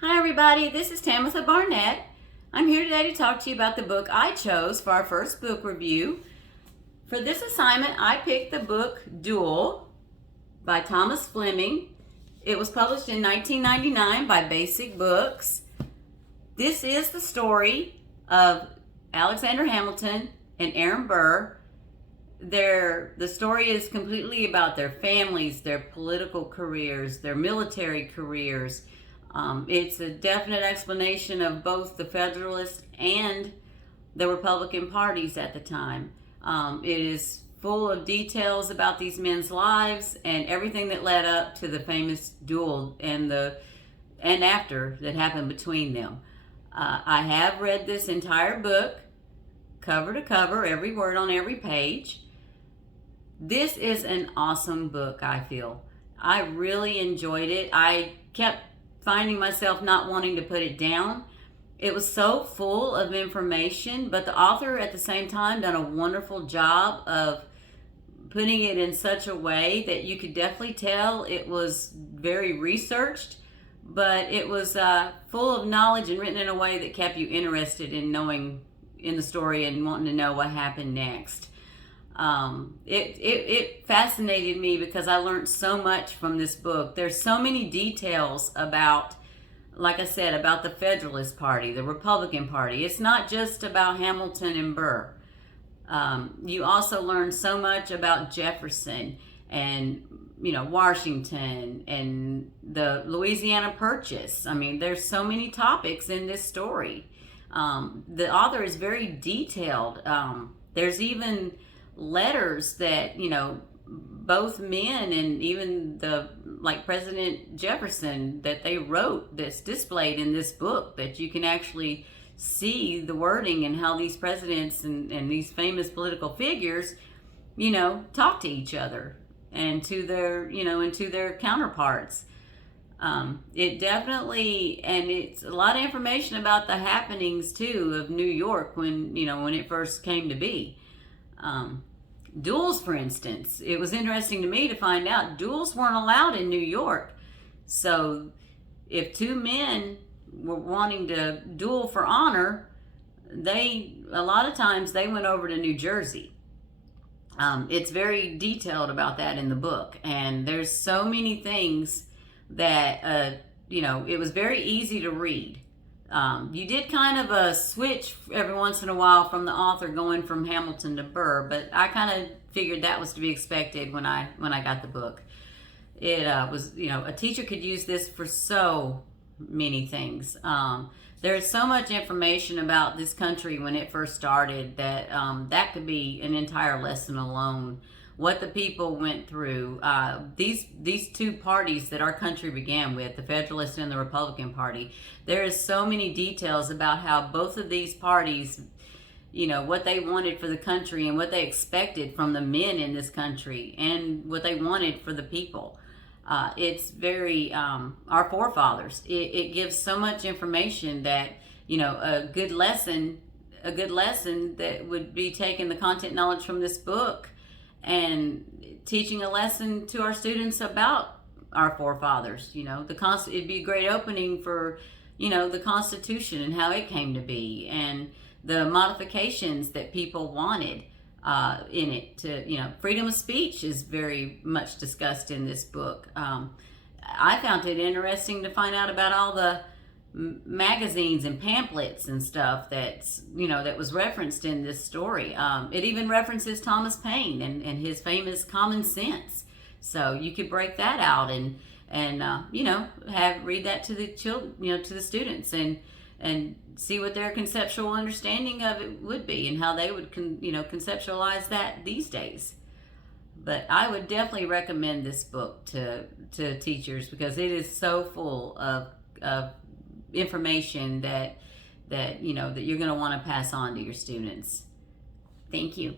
Hi everybody, this is Tamitha Barnett. I'm here today to talk to you about the book I chose for our first book review. For this assignment, I picked the book Duel by Thomas Fleming. It was published in 1999 by Basic Books. This is the story of Alexander Hamilton and Aaron Burr. The story is completely about their families, their political careers, their military careers. It's a definite explanation of both the Federalist and the Republican parties at the time. It is full of details about these men's lives and everything that led up to the famous duel and after that happened between them. I have read this entire book, cover to cover, every word on every page. This is an awesome book, I feel. I really enjoyed it. I kept finding myself not wanting to put it down. It was so full of information, but the author at the same time done a wonderful job of putting it in such a way that you could definitely tell it was very researched, but it was full of knowledge and written in a way that kept you interested in knowing in the story and wanting to know what happened next. It fascinated me because I learned so much from this book. There's so many details about, like I said, about the Federalist Party, the Republican Party. It's not just about Hamilton and Burr. You also learn so much about Jefferson and, Washington and the Louisiana Purchase. I mean, there's so many topics in this story. The author is very detailed. There's even letters that both men and even like President Jefferson that they wrote that's displayed in this book, that you can actually see the wording and how these presidents and these famous political figures talk to each other and to their and to their counterparts. It definitely, and it's a lot of information about the happenings too of New York when it first came to be. Duels, for instance, it was interesting to me to find out duels weren't allowed in New York. So if two men were wanting to duel for honor, a lot of times they went over to New Jersey. It's very detailed about that in the book, and there's so many things that it was very easy to read. You did kind of a switch every once in a while from the author going from Hamilton to Burr, but I kind of figured that was to be expected when I got the book. It was, a teacher could use this for so many things. There's so much information about this country when it first started that that could be an entire lesson alone. What the people went through, these two parties that our country began with, the Federalist and the Republican Party. There is so many details about how both of these parties, what they wanted for the country and what they expected from the men in this country and what they wanted for the people. It's very, our forefathers. It gives so much information that, a good lesson that would be taking the content knowledge from this book and teaching a lesson to our students about our forefathers. It'd be a great opening for, the Constitution and how it came to be and the modifications that people wanted in it. Freedom of speech is very much discussed in this book. I found it interesting to find out about all the magazines and pamphlets and stuff that was referenced in this story. It even references Thomas Paine and his famous Common Sense. So you could break that out and read that to the children, to the students and see what their conceptual understanding of it would be and how they would conceptualize that these days. But I would definitely recommend this book to teachers because it is so full of information that you're going to want to pass on to your students. Thank you.